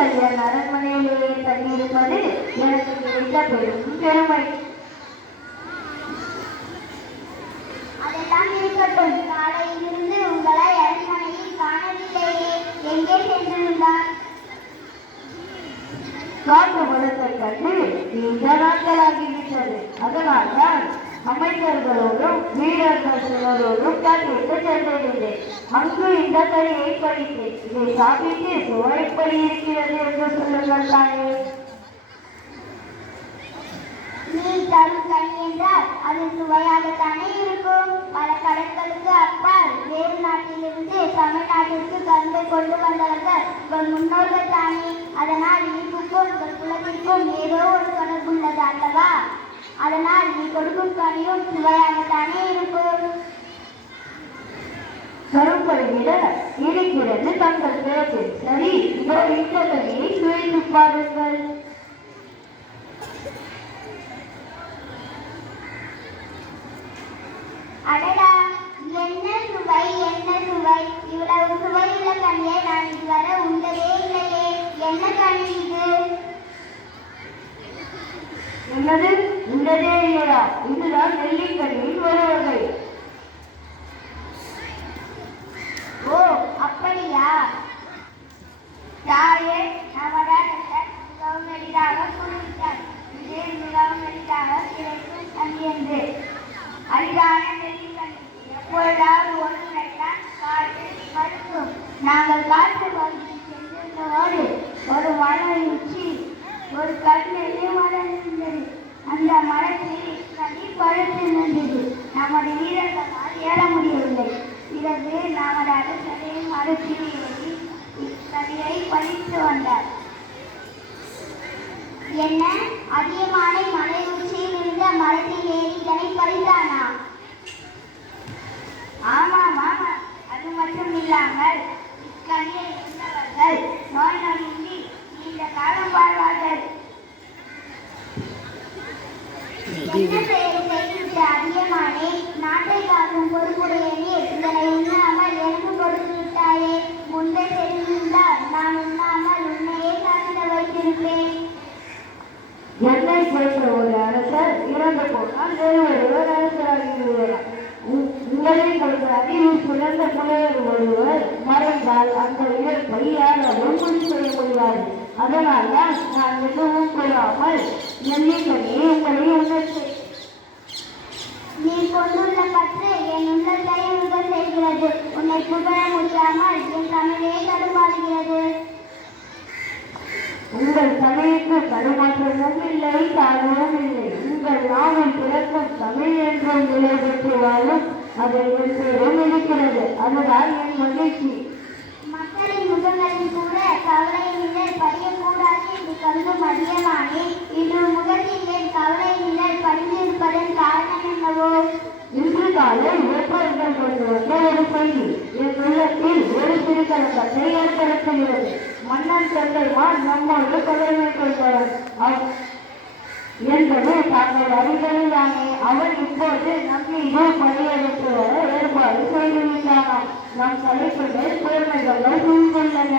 கல்யாண அரண்மனையிலேயே தங்கியிருப்பது எனக்கு கிடைத்த பெரும் பெருமை. அதெல்லாம் இருக்கட்டும். காலையிலிருந்து உங்களை அரண்மனையில் காணவில்லையே, எங்கே சென்றிருந்தார்? காட்டு வளத்தை கண்டு நீண்ட நாட்களாகிவிட்டது. அதனால்தான் அமைச்சர்களோடும் வீரர்கள் சிலரோடும் காட்டிற்கு சென்றிருந்தேன். அங்கு இந்த கதையை படித்தேன். இதை சாப்பிட்டு சுவைப்படி இருக்கிறது என்று சொல்லுங்கள் தாயே. நீ தரும் கனி என்றால் அது சுவையாகத்தானே இருக்கும். பல கடற்களுக்கு அப்பால் வேறு நாட்டிலிருந்து தமிழ்நாட்டிற்கு கரும்பை கொண்டு வந்தவர்கள் உங்கள் முன்னோர்கள் தானே. அதனால் இனிப்புக்கும் உங்கள் குலத்திற்கும் ஏதோ ஒரு தொடர்புள்ளது அல்லவா? அதனால் நீ கொடுக்கும் கனியும் சுவையாகத்தானே இருக்கும். கரும்பை விட இருக்கிறது தங்கள் பேச்சு. சரி, இதோ இந்த கனியை சுவைத்து பாருங்கள். அடடா, என்ன சுவை, என்ன சுவை! இவ்வளவு சுவையுள்ள கனியை நான் இதுவரை உண்டதே இல்லையே. என்ன கனி இது? என்னது உண்டதே இல்லையா? இதுதான் நெல்லிக்கனியின் ஒரு வகை. ஓ, அப்படியா? தாயே, மிகவும் எளிதாக கூறிவிட்டார். இது மிகவும் எளிதாக கிடைக்கும் கனி என்று. அரிதான நெல்லிக்கனி எப்பொழுதாவது ஒரு முறைதான் காட்டில் பழுக்கும். நாங்கள் காட்டு பகுதியில் சென்றிருந்தோடு ஒரு மலை உச்சி ஒரு கல்நெல்லி மரம் இருந்தது. அந்த மரத்தில் கனி பழுத்து நின்றது. நமது வீரர்களால் ஏற முடியவில்லை. பிறகு நமது அரசரையும் மரத்தில் ஏறி இக்கனியை பறித்து வந்தார். என்ன, அதியமானை மலை உச்சியில் இருந்த மரத்தில் ஏறி இதனை பறித்தானா? ஆமாம் ஆமாம். அது மட்டும் இல்லாமல் இக்கனியை உண்டவர்கள் நோய் நொடியின்றி நீண்ட காலம் வாழ்வார்கள். என்ன செய்துவிட்ட அதியமானே, நாட்டை காக்கும் பொறுப்புடைய நீர் இதனை உண்ணாமல் எனக்கு கொடுத்து விட்டாயே. முன்பே தெரிந்திருந்தால் நான் உண்ணாமல் உன்னையே சாப்பிட வைத்திருப்பேன். என்னை கேட்ட ஒரு அரசர் இறந்து போனால் வேறு ஒருவர் அரசராகிவிடுவார். உங்களை கொண்ட அறிவு சிறந்த புலையர் ஒருவர் மறைந்தால் அந்த இழப்பை யாராலும் முடிவு செய்ய முடியாது. அதனால் தான் நான் எதுவும் கூறாமல் நெல்லிக்கனியை உங்களை உணர்த்தேன். நீ கொண்டுள்ள பற்று என் உள்ளத்தை உருக செய்கிறது. உன்னை புகழ முடியாமல் என் தமிழே தடுமாறுகிறது. உங்கள் தமிழுக்கு தடுமாற்றமும் இல்லை, தாழ்வும் இல்லை. உங்கள் நாவில் பிறக்கும் தமிழ் என்றும் நிலை பெற்று வாழும் அதில் என் பேரும் இருக்கிறது. அதுதான் என் மகிழ்ச்சி. மக்களின் முகங்களில் கூட கவலையின் நிழல் படியக்கூடாது என்று கருதும் அதியமானே, இன்று முகத்தில் என் கவலையின் நிழல் படிந்திருப்பதன் காரணம் என்னவோ? இன்று காலை வேப்பர்கள் கொண்டு வந்த ஒரு செய்தி என் உள்ளத்தில் ஒரு திருக்கலக்கத்தை ஏற்படுத்துகிறது. மன்னன் தந்தைமார் நம்மோடு கொள்கை கொள்பவர் என்பது தாங்கள் அறிந்ததுதானே. அவன் இப்போது நம்மீது பணியெடுத்து வர ஏற்பாடு செய்துவிட்டானாம். நம் தலைப்பில் பெருமைகள் சூழ்ந்துள்ளன.